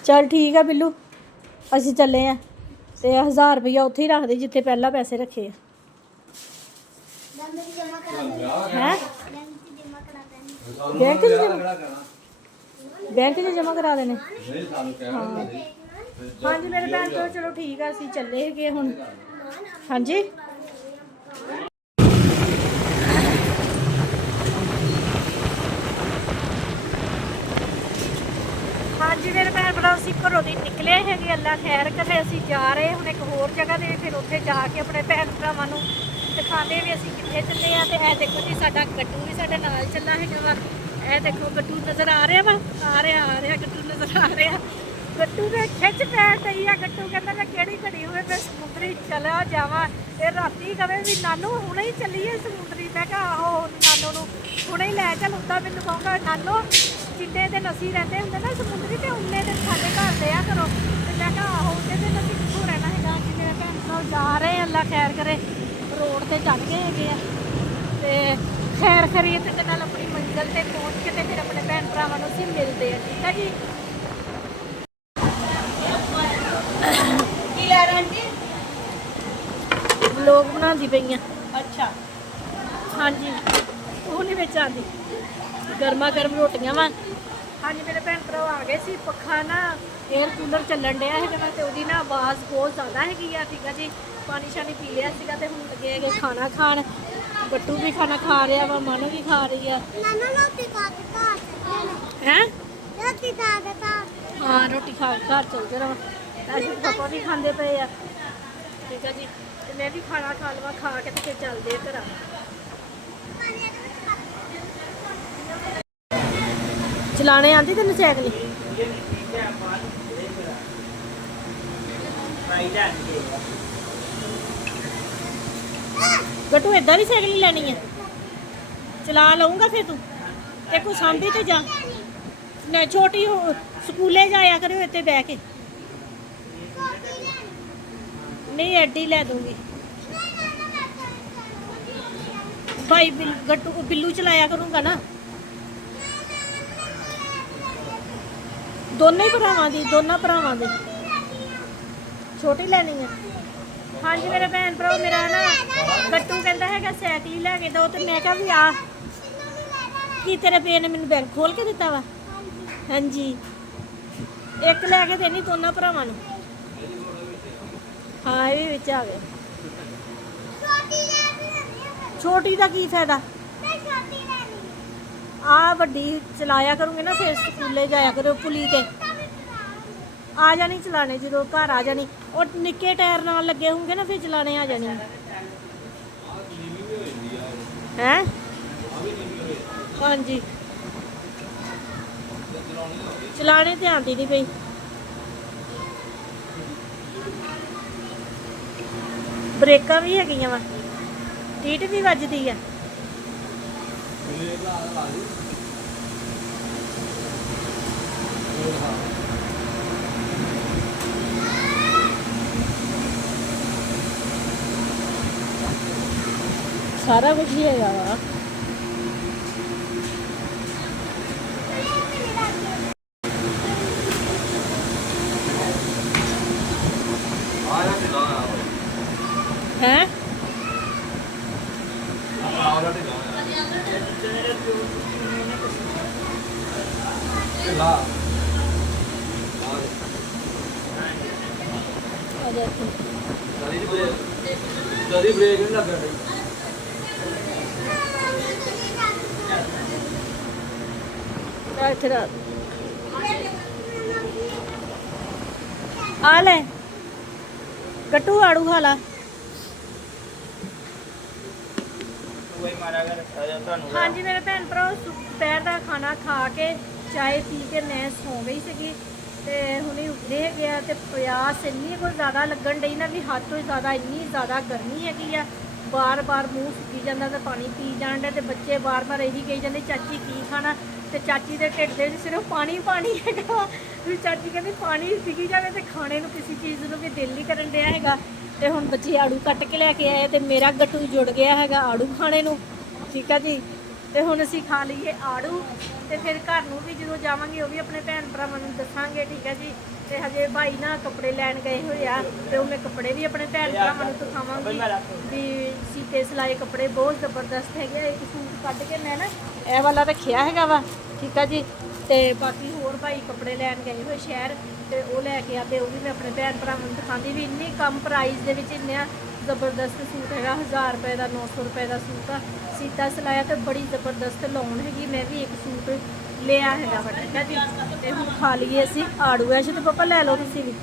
ਚੱਲ ਠੀਕ ਆ ਬਿੱਲੂ, ਅਸੀਂ ਚੱਲੇ ਆ। ਤੇ 1000 ਰੁਪਇਆ ਉੱਥੇ ਹੀ ਰੱਖ ਦੇ ਜਿੱਥੇ ਪਹਿਲਾਂ ਪੈਸੇ ਰੱਖੇ ਆ। ਹੈ ਬੈਂਕ 'ਚ ਜਮ੍ਹਾਂ ਕਰਾ ਦੇਣੇ। ਹਾਂ ਹਾਂਜੀ ਮੇਰੇ ਭੈਣ ਤੋਂ ਚਲੋ ਠੀਕ ਆ, ਅਸੀਂ ਚੱਲੇ ਹੈਗੇ ਹੁਣ। ਹਾਂਜੀ ਹਾਂਜੀ ਮੇਰੇ ਭੈਣ ਭਰਾ, ਅਸੀਂ ਘਰੋਂ ਦੀ ਨਿਕਲੇ ਹੈਗੇ। ਅੱਲਾ ਖੈਰ ਕਰੇ। ਅਸੀਂ ਜਾ ਰਹੇ ਹੁਣ ਇੱਕ ਹੋਰ ਜਗ੍ਹਾ ਤੇ, ਫਿਰ ਉੱਥੇ ਜਾ ਕੇ ਆਪਣੇ ਭੈਣ ਭਰਾਵਾਂ ਨੂੰ ਦਿਖਾਉਂਦੇ ਵੀ ਅਸੀਂ ਕਿੱਥੇ ਚੱਲੇ ਆ। ਤੇ ਇਹ ਦੇਖੋ ਜੀ ਸਾਡਾ ਗੱਟੂ ਵੀ ਸਾਡੇ ਨਾਲ ਚੱਲਾ ਹੈਗਾ ਵਾ। ਇਹ ਦੇਖੋ ਗੱਟੂ ਨਜ਼ਰ ਆ ਰਿਹਾ ਵਾ, ਆ ਰਿਹਾ ਗੱਟੂ ਨਜ਼ਰ ਆ ਰਿਹਾ। ਗੱਟੂ ਦੇ ਖਿੱਚ ਪੈ ਗਈ ਆ। ਗੱਟੂ ਕਹਿੰਦਾ ਮੈਂ ਕਿਹੜੀ ਘੜੀ ਹੋਵੇ ਮੈਂ ਸਮੁੰਦਰੀ ਚਲਾ ਜਾਵਾਂ। ਇਹ ਰਾਤੀ ਕਵੇ ਵੀ ਨਾਨੂ ਹੁਣੇ ਹੀ ਚੱਲੀਏ ਸਮੁੰਦਰੀ। ਮੈਂ ਕਿਹਾ ਆਹੋ ਨਾਨੂ ਨੂੰ ਹੁਣੇ ਹੀ ਲੈ ਚੱਲ। ਉੱਦਾਂ ਮੈਨੂੰ ਕਹੂੰਗਾ ਨਾਨੂ ਜਿੰਨੇ ਦਿਨ ਅਸੀਂ ਰਹਿੰਦੇ ਹੁੰਦੇ ਨਾ ਸਮੁੰਦਰੀ ਤੇ ਉਨੇ ਦਿਨ ਸਾਡੇ ਘਰ ਦੇ ਆ ਕਰੋ। ਤੇ ਮੈਂ ਕਿਹਾ ਆਹੋ ਉਹਦੇ ਦਿਨ ਅਸੀਂ ਕਿੱਥੋਂ ਰਹਿਣਾ ਹੈਗਾ। ਕਿ ਮੇਰੇ ਭੈਣ ਭਰਾ ਜਾ ਰਹੇ ਅੱਲਾ ਖੈਰ ਕਰੇ, ਰੋਡ ਤੇ ਚੜ ਗਏ ਹੈਗੇ ਆ। ਤੇ ਖੈਰ ਖਰੀਤ ਦੇ ਨਾਲ ਆਪਣੀ ਮੰਜ਼ਿਲ ਤੇ ਪਹੁੰਚ ਕੇ ਤੇ ਫਿਰ ਆਪਣੇ ਭੈਣ ਭਰਾਵਾਂ ਨੂੰ ਅਸੀਂ ਮਿਲਦੇ ਆ। ਠੀਕ ਆ ਜੀ। ਕੀ ਲੈ ਰਹੇ ਆਂਟੀ? ਵਲੌਗ ਬਣਾਉਂਦੀ ਪਈ ਆ। ਅੱਛਾ ਹਾਂਜੀ ਉਹ ਨਹੀਂ ਵਿੱਚ ਆਉਂਦੀ। ਗਰਮਾ ਗਰਮ ਰੋਟੀਆਂ ਵਾ। ਹਾਂਜੀ ਮੇਰੇ ਭੈਣ ਭਰਾ ਆ ਗਏ ਸੀ। ਪੱਖਾ ਨਾ 에ਅਰ ਕੂਲਰ ਚੱਲਣ ਡਿਆ ਹੈਗਾ ਤੇ ਉਹਦੀ ਨਾ ਆਵਾਜ਼ ਬਹੁਤ ਜ਼ਿਆਦਾ ਹੈਗੀ ਆ। ਠੀਕ ਆ ਜੀ, ਪਾਣੀ ਸ਼ਾਨੀ ਪੀ ਲਿਆ ਸੀਗਾ ਤੇ ਹੁਣ ਲੱਗੇ ਹੈਗੇ ਖਾਣਾ ਖਾਣ। ਗੱਟੂ ਵੀ ਖਾਣਾ ਖਾ ਰਿਹਾ ਵਾ, ਮਨ ਵੀ ਖਾ ਰਹੀ ਆ। ਨਾਨਾ ਰੋਟੀ ਖਾ ਕੇ ਘਰ ਚੱਲਣਾ। ਹੈ ਰੋਟੀ ਖਾ ਕੇ ਘਰ। ਹਾਂ ਰੋਟੀ ਖਾ ਕੇ ਘਰ ਚੱਲ ਜਾਣਾ ਵਾ। ਤੇ ਅੱਜ ਪਾਪਾ ਵੀ ਖਾਂਦੇ ਪਏ ਆ। ਠੀਕ ਆ ਜੀ, ਤੇ ਮੈਂ ਵੀ ਖਾਣਾ ਖਾ ਲਵਾਂ, ਖਾ ਕੇ ਤੇ ਫਿਰ ਚੱਲਦੇ ਆ ਘਰਾਂ। ਚਲਾਣੇ ਆਂਦੀ ਤੈਨੂੰ ਸਾਈਕਲ? ਗੱਟੂ ਏਦਾਂ ਦੀ ਸਾਈਕਲ ਹੀ ਲੈਣੀ ਆ? ਚਲਾ ਲਊਂਗਾ ਫਿਰ ਤੂੰ ਤੇ ਕੋ ਸਾਂਭੀ ਤੇ ਜਾ ਨਾ। ਛੋਟੀ ਸਕੂਲੇ ਜਾਇਆ ਕਰਿਓ ਇੱਥੇ ਬਹਿ ਕੇ। ਨਹੀਂ ਐਡੀ ਲੈ ਦੂੰਗੀ। ਭਾਈ ਗੱਟੂ ਬਿੱਲੂ ਚਲਾਇਆ ਕਰੂੰਗਾ ਨਾ। ਦੋਨਾਂ ਭਰਾਵਾਂ ਦੀ ਛੋਟੀ ਲੈਣੀ ਆ। ਹਾਂਜੀ ਮੇਰੇ ਭੈਣ ਭਰਾ, ਮੇਰਾ ਨਾ ਗੱਟੂ ਕਹਿੰਦਾ ਹੈਗਾ ਸਾਈਕਲ ਹੀ ਲੈ ਕੇ ਦਿਓ ਤੇ ਮੈਂ ਕਿਹਾ ਵੀ ਆ ਕੀ ਤੇਰੇ ਪੇ ਨੇ ਮੈਨੂੰ ਬੈਂਕ ਖੋਲ ਕੇ ਦਿੱਤਾ ਵਾ? ਹਾਂਜੀ ਇੱਕ ਲੈ ਕੇ ਦੇਣੀ ਦੋਨਾਂ ਭਰਾਵਾਂ ਨੂੰ। ਹਾਂ ਇਹ ਵੀ ਵਿੱਚ ਆ ਗਏ। ਛੋਟੀ ਦਾ ਕੀ ਫਾਇਦਾ? ਆ ਵੱਡੀ ਚਲਾਇਆ ਕਰੂੰਗੇ ਨਾ ਫਿਰ ਸਕੂਲੇ ਜਾਇਆ ਕਰੋ ਪੁਲੀ ਤੇ। ਆ ਜਾਣੀ ਚਲਾਣੇ ਜਦੋਂ ਘਰ ਆ ਜਾਣੀ। ਉਹ ਨਿੱਕੇ ਟਾਇਰ ਨਾਲ ਲੱਗੇ ਹੋਣਗੇ ਨਾ ਫਿਰ ਚਲਾਣੇ ਆ ਜਾਣੀ ਹੈ। ਹਾਂਜੀ ਚਲਾਣੇ ਤੇ ਆਉਂਦੀ ਨਹੀਂ ਪਈ। ਬ੍ਰੇਕਾਂ ਵੀ ਹੈਗੀਆਂ ਵਾ, ਟੀਟ ਵੀ ਵੱਜਦੀ ਆ। ਸਾਰਾ ਕੁਝ ਹੀ ਹੈਗਾ ਵਾ। ਹੈ ਜਦੀ ਬ੍ਰੇਕ ਨਹੀਂ ਲੱਗਣ ਡਈ। ਇੱਥੇ ਆ ਲੈ ਗੱਟੂ ਆੜੂ ਖਾ ਲਾ। ਹਾਂਜੀ ਮੇਰੇ ਭੈਣ ਭਰਾ, ਦੁਪਹਿਰ ਦਾ ਖਾਣਾ ਖਾ ਕੇ ਚਾਹ ਪੀ ਕੇ ਮੈਂ ਸੌਂ ਗਈ ਸੀਗੀ ਤੇ ਹੁਣੇ ਉੱਠੇ ਹੈਗੇ ਆ। ਤੇ ਪਿਆਸ ਇੰਨੀ ਕੁ ਜ਼ਿਆਦਾ ਲੱਗਣ ਡਈ ਨਾ ਵੀ ਹੱਦ ਤੋਂ ਜ਼ਿਆਦਾ, ਇੰਨੀ ਜ਼ਿਆਦਾ ਗਰਮੀ ਹੈਗੀ ਆ। ਬਾਰ-ਬਾਰ ਮੂੰਹ ਸੁੱਕੀ ਜਾਂਦਾ ਤੇ ਪਾਣੀ ਪੀ ਜਾਣ ਡੇ ਤੇ ਬੱਚੇ ਬਾਰ-ਬਾਰ ਇਹੀ ਕਹੀ ਜਾਂਦੇ ਚਾਚੀ ਕੀ ਖਾਣਾ। ਤੇ ਚਾਚੀ ਦੇ ਢਿੱਡ ਦੇ ਸਿਰਫ ਪਾਣੀ ਹੈਗਾ ਵੀ। ਚਾਚੀ ਕਹਿੰਦੀ ਪਾਣੀ ਪੀ ਜਾਵੇ ਤੇ ਖਾਣੇ ਨੂੰ ਕਿਸੇ ਚੀਜ਼ ਨੂੰ ਵੀ ਦਿਲ ਨਹੀਂ ਕਰਨ ਡਿਆ ਹੈਗਾ। ਤੇ ਹੁਣ ਬੱਚੇ ਆੜੂ ਕੱਟ ਕੇ ਲੈ ਕੇ ਆਏ ਤੇ ਮੇਰਾ ਗੱਟੂ ਜੁੜ ਗਿਆ ਹੈਗਾ ਆੜੂ ਖਾਣੇ ਨੂੰ। ਠੀਕ ਆ ਜੀ, ਤੇ ਹੁਣ ਅਸੀਂ ਖਾ ਲਈਏ ਆੜੂ ਤੇ ਫਿਰ ਘਰ ਨੂੰ ਵੀ ਜਦੋਂ ਜਾਵਾਂਗੇ ਉਹ ਵੀ ਆਪਣੇ ਭੈਣ ਭਰਾਵਾਂ ਨੂੰ ਦੱਸਾਂਗੇ। ਠੀਕ ਆ ਜੀ, ਤੇ ਹਜੇ ਭਾਈ ਨਾ ਕੱਪੜੇ ਲੈਣ ਗਏ ਹੋਏ ਆ ਤੇ ਉਹ ਮੈਂ ਕੱਪੜੇ ਵੀ ਆਪਣੇ ਭੈਣ ਭਰਾਵਾਂ ਨੂੰ ਦਿਖਾਵਾਂਗੀ ਵੀ ਸੀਤੇ ਸਿਲਾਏ ਕੱਪੜੇ ਬਹੁਤ ਜ਼ਬਰਦਸਤ ਹੈਗੇ ਆ। ਇੱਕ ਸੂਟ ਕੱਢ ਕੇ ਮੈਂ ਨਾ ਇਹ ਵਾਲਾ ਰੱਖਿਆ ਹੈਗਾ ਵਾ। ਠੀਕ ਆ ਜੀ, ਤੇ ਬਾਕੀ ਹੋਰ ਭਾਈ ਕੱਪੜੇ ਲੈਣ ਗਏ ਹੋਏ ਸ਼ਹਿਰ ਤੇ ਉਹ ਲੈ ਕੇ ਆ ਤੇ ਉਹ ਵੀ ਮੈਂ ਆਪਣੇ ਭੈਣ ਭਰਾਵਾਂ ਨੂੰ ਦਿਖਾਉਂਦੀ ਵੀ। ਇੰਨੀ ਕਮ ਪ੍ਰਾਈਸ ਦੇ ਵਿੱਚ ਇੰਨਾ ਜ਼ਬਰਦਸਤ ਸੂਟ ਹੈਗਾ। 1000 ਰੁਪਏ ਦਾ 900 ਰੁਪਏ ਦਾ ਸੂਟ ਆ। ਸੀਤਾ ਸਿਲਾਇਆ ਤੇ ਬੜੀ ਜ਼ਬਰਦਸਤ ਲਾਉਣ ਹੈਗੀ। ਮੈਂ ਵੀ ਇੱਕ ਸੂਟ ਲਿਆ ਹੈਗਾ ਵਾ। ਠੀਕ ਆ ਜੀ, ਤੇ ਹੁਣ ਖਾ ਲਈਏ ਅਸੀਂ ਆੜੂ। ਐਸ਼ ਤੇ ਪਾਪਾ ਲੈ ਲਓ ਤੁਸੀਂ ਵੀ।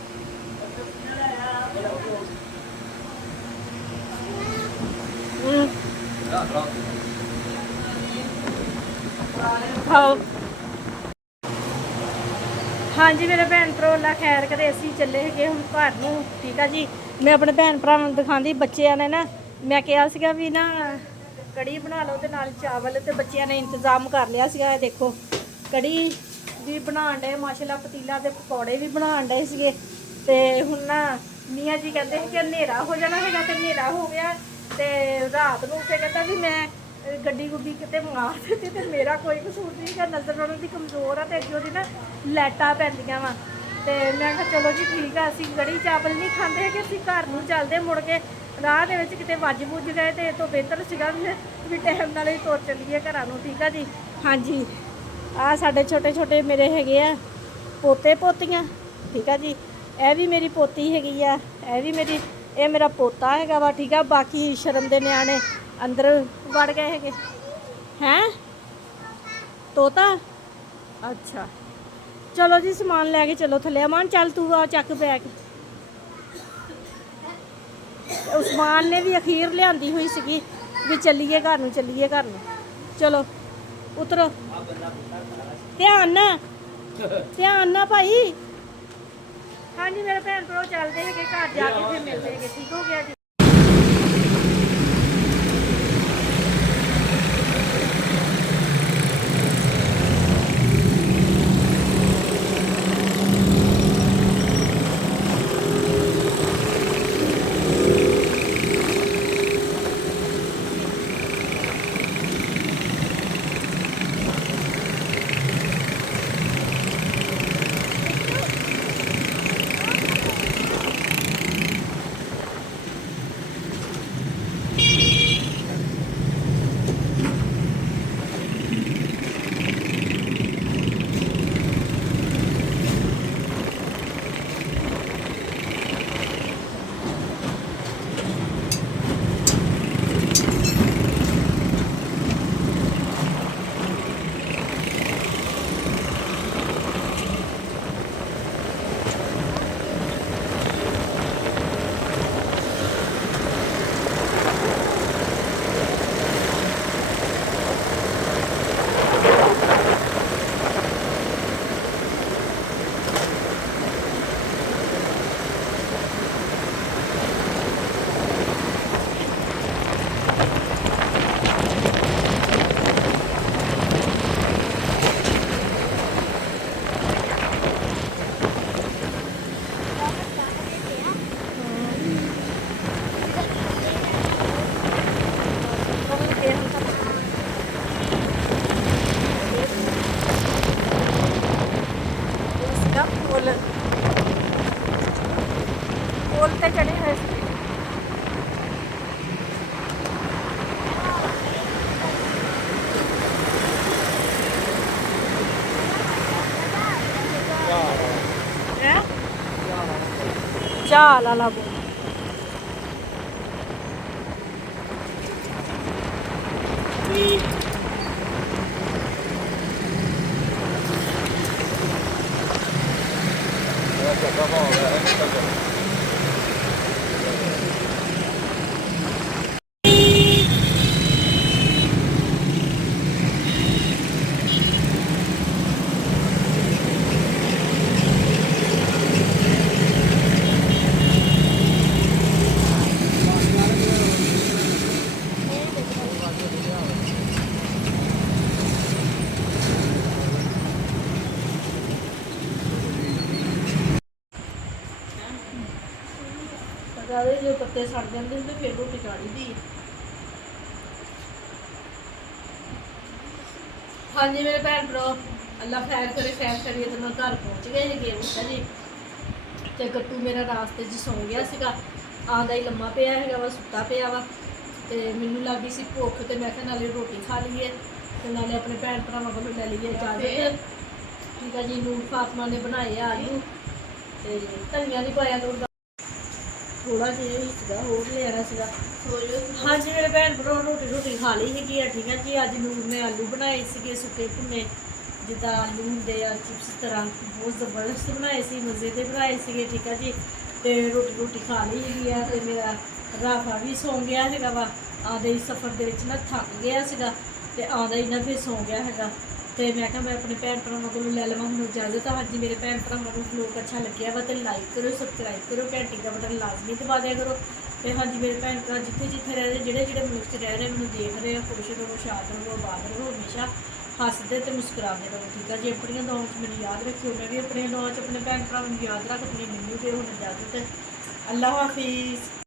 ਖਾਓ। ਹਾਂਜੀ ਮੇਰੇ ਭੈਣ ਭਰਾ, ਅੱਲਾ ਖੈਰ ਕਰੇ। ਅਸੀਂ ਚੱਲੇ ਹੈਗੇ ਹੁਣ ਘਰ ਨੂੰ। ਠੀਕ ਆ ਜੀ, ਮੈਂ ਆਪਣੇ ਭੈਣ ਭਰਾਵਾਂ ਨੂੰ ਦਿਖਾਉਂਦੀ। ਬੱਚਿਆਂ ਨੇ ਨਾ ਮੈਂ ਕਿਹਾ ਸੀਗਾ ਵੀ ਨਾ ਕੜੀ ਬਣਾ ਲਓ ਤੇ ਨਾਲ ਚਾਵਲ, ਤੇ ਬੱਚਿਆਂ ਨੇ ਇੰਤਜ਼ਾਮ ਕਰ ਲਿਆ ਸੀਗਾ। ਇਹ ਦੇਖੋ ਕੜੀ ਵੀ ਬਣਾਉਣ ਡਏ, ਮਾਸ਼ਾਅੱਲਾ ਪਤੀਲਾ ਤੇ ਪਕੌੜੇ ਵੀ ਬਣਾਉਣ ਡਏ ਸੀਗੇ। ਤੇ ਹੁਣ ਨਾ ਮੀਆਂ ਜੀ ਕਹਿੰਦੇ ਸੀ ਕਿ ਹਨੇਰਾ ਹੋ ਜਾਣਾ ਹੈਗਾ ਤੇ ਹਨੇਰਾ ਹੋ ਗਿਆ। ਤੇ ਰਾਤ ਨੂੰ ਫਿਰ ਕਹਿੰਦਾ ਵੀ ਮੈਂ ਗੱਡੀ ਗੁੱਡੀ ਕਿਤੇ ਮੰਗਾ ਦਿੱਤੀ ਤੇ ਮੇਰਾ ਕੋਈ ਕਸੂਰ ਨਹੀਂ ਹੈਗਾ। ਨਜ਼ਰ ਉਹਨਾਂ ਦੀ ਕਮਜ਼ੋਰ ਆ ਤੇ ਅੱਗੇ ਉਹਦੀ ਨਾ ਲਾਈਟਾਂ ਪੈਂਦੀਆਂ ਵਾ। ਤੇ ਮੈਂ ਕਿਹਾ ਚਲੋ ਜੀ ਠੀਕ ਆ, ਅਸੀਂ ਕੜੀ ਚਾਵਲ ਨਹੀਂ ਖਾਂਦੇ ਹੈਗੇ, ਅਸੀਂ ਘਰ ਨੂੰ ਚੱਲਦੇ ਮੁੜ ਕੇ ਰਾਹ ਦੇ ਵਿੱਚ ਕਿਤੇ ਵੱਜ ਬੁੱਝ ਗਏ ਤੇ ਇਹ ਤੋਂ ਬਿਹਤਰ ਸੀਗਾ ਵੀ ਟਾਈਮ ਨਾਲ ਹੀ ਤੁਰ ਚੱਲੀਏ ਘਰਾਂ ਨੂੰ। ਠੀਕ ਆ ਜੀ। ਹਾਂਜੀ ਆ ਸਾਡੇ ਛੋਟੇ ਛੋਟੇ ਮੇਰੇ ਹੈਗੇ ਆ ਪੋਤੇ ਪੋਤੀਆਂ। ਠੀਕ ਆ ਜੀ। ਇਹ ਵੀ ਮੇਰੀ ਪੋਤੀ ਹੈਗੀ ਆ, ਇਹ ਮੇਰਾ ਪੋਤਾ ਹੈਗਾ ਵਾ। ਠੀਕ ਆ। ਬਾਕੀ ਸ਼ਰਮ ਦੇ ਨਿਆਣੇ ਅੰਦਰ ਵੜ ਗਏ ਹੈਗੇ। ਹੈਂ ਤੋਤਾ? ਅੱਛਾ ਚਲੋ ਜੀ ਸਮਾਨ ਲੈ ਕੇ ਚਲੋ ਥੱਲੇ। ਅਮਨ ਚੱਲ ਤੂੰ ਆ ਚੱਕ ਬੈਗ। ਉਸਮਾਨ ਨੇ ਵੀ ਅਖੀਰ ਲਿਆਂਦੀ ਹੋਈ ਸੀਗੀ ਵੀ ਚੱਲੀਏ ਘਰ ਨੂੰ, ਚੱਲੀਏ ਘਰ ਨੂੰ। ਚਲੋ ਉਤਰੋ। ਧਿਆਨ ਨਾ ਭਾਈ। ਹਾਂਜੀ ਮੇਰੇ ਭੈਣ ਭਰਾ ਚੱਲਦੇ ਹੈਗੇ ਘਰ ਜਾ ਕੇ ਫਿਰ ਮਿਲਦੇ ਹੈਗੇ। ਠੀਕ ਹੋ ਗਿਆ ਜੀ। ਪੁੱਲ ਤੇ ਚੜੇ ਹੋਏ ਸੀ। ਚਾਹ ਲਾ ਲਾ ਜ਼ਿਆਦਾ ਜੋ ਪੱਤੇ ਸੜ ਜਾਂਦੇ ਹੁੰਦੇ ਫਿਰ ਰੋਟੀ ਚਾੜੀ ਦੀ। ਹਾਂਜੀ ਮੇਰੇ ਭੈਣ ਭਰਾ ਅੱਲਾ ਖੈਰ ਕਰੇ, ਖੈਰ ਕਰੀਏ ਤੇ ਮੈਂ ਘਰ ਪਹੁੰਚ ਗਏ ਹੈਗੇ ਜੀ। ਤੇ ਗੱਟੂ ਮੇਰਾ ਰਾਸਤੇ 'ਚ ਸੌਂ ਗਿਆ ਸੀਗਾ, ਆਂਦਾ ਹੀ ਲੰਮਾ ਪਿਆ ਹੈਗਾ ਵਾ, ਸੁੱਤਾ ਪਿਆ ਵਾ। ਤੇ ਮੈਨੂੰ ਲੱਗੀ ਸੀ ਭੁੱਖ ਤੇ ਮੈਂ ਕਿਹਾ ਨਾਲੇ ਰੋਟੀ ਖਾ ਲਈਏ ਤੇ ਨਾਲੇ ਆਪਣੇ ਭੈਣ ਭਰਾਵਾਂ ਕੋਲ ਲੈ ਲਈਏ ਇਜਾਜ਼ਤ। ਠੀਕ ਆ ਜੀ। ਨੂਰ ਫਾਤਮਾ ਨੇ ਬਣਾਏ ਆ ਆਲੂ ਤੇ ਧਨੀਆ ਨਹੀਂ ਪਾਇਆ ਥੋੜਾ ਜਿਹਾ ਹੀ ਸੀਗਾ, ਹੋਰ ਲਿਆਣਾ ਸੀਗਾ। ਹਾਂਜੀ ਮੇਰੇ ਭੈਣ ਭਰਾ ਰੋਟੀ ਖਾ ਲਈ ਹੈਗੀ ਆ। ਠੀਕ ਆ ਜੀ। ਅੱਜ ਨੂਰ ਨੇ ਆਲੂ ਬਣਾਏ ਸੀਗੇ ਸੁੱਕੇ ਭੁੰਨੇ, ਜਿੱਦਾਂ ਆਲੂ ਹੁੰਦੇ ਆ ਚਿਪਸ ਤਰ੍ਹਾਂ, ਬਹੁਤ ਜ਼ਬਰਦਸਤ ਬਣਾਏ ਸੀ, ਮਜ਼ੇ ਦੇ ਬਣਾਏ ਸੀਗੇ। ਠੀਕ ਆ ਜੀ। ਤੇ ਰੋਟੀ ਖਾ ਲਈ ਹੈਗੀ ਆ ਤੇ ਮੇਰਾ ਰਾਫਾ ਵੀ ਸੌਂ ਗਿਆ ਹੈਗਾ ਵਾ। ਆਉਂਦੇ ਹੀ ਸਫ਼ਰ ਦੇ ਵਿੱਚ ਨਾ ਥੱਕ ਗਿਆ ਸੀਗਾ ਤੇ ਆਉਂਦਾ ਹੀ ਨਾ ਫਿਰ ਸੌਂ ਗਿਆ ਹੈਗਾ। ਤੇ ਮੈਂ ਕਿਹਾ ਮੈਂ ਆਪਣੇ ਭੈਣ ਭਰਾਵਾਂ ਕੋਲੋਂ ਲੈ ਲਵਾਂ ਹੁਣ ਇਜਾਜ਼ਤ। ਹਾਂਜੀ ਮੇਰੇ ਭੈਣ ਭਰਾਵਾਂ ਨੂੰ ਵਲੋਗ ਅੱਛਾ ਲੱਗਿਆ ਵਾ ਤੇ ਲਾਈਕ ਕਰੋ, ਸਬਸਕ੍ਰਾਈਬ ਕਰੋ, ਘੰਟੀ ਦਾ ਬਟਨ ਲਾਜ਼ਮੀ ਦਬਾ ਦਿਆ ਕਰੋ। ਤੇ ਹਾਂਜੀ ਮੇਰੇ ਭੈਣ ਭਰਾ ਜਿੱਥੇ ਰਹਿ ਰਹੇ, ਜਿਹੜੇ ਮੁਲਕ 'ਚ ਰਹਿ ਰਹੇ ਮੈਨੂੰ ਦੇਖ ਰਹੇ ਆ, ਖੁਸ਼ ਰਹੋ, ਸ਼ਾਦ ਰਹੋ, ਆਬਾਦ ਰਹੋ, ਹਮੇਸ਼ਾ ਹੱਸਦੇ ਤੇ ਮੁਸਕਰਾਉਂਦੇ ਰਹੋ। ਠੀਕ ਆ ਜੀ। ਆਪਣੀਆਂ ਦੁਆਵਾਂ 'ਚ ਮੈਨੂੰ ਯਾਦ ਰੱਖਿਓ, ਮੈਂ ਵੀ ਆਪਣੀਆਂ ਦੁਆਵਾਂ 'ਚ ਆਪਣੇ ਭੈਣ ਭਰਾਵਾਂ ਨੂੰ ਯਾਦ ਰੱਖਦੀ। ਮੈਨੂੰ ਤੇ ਹੁਣ ਇਜਾਜ਼ਤ। ਅੱਲਾ ਹਾਫਿਜ਼।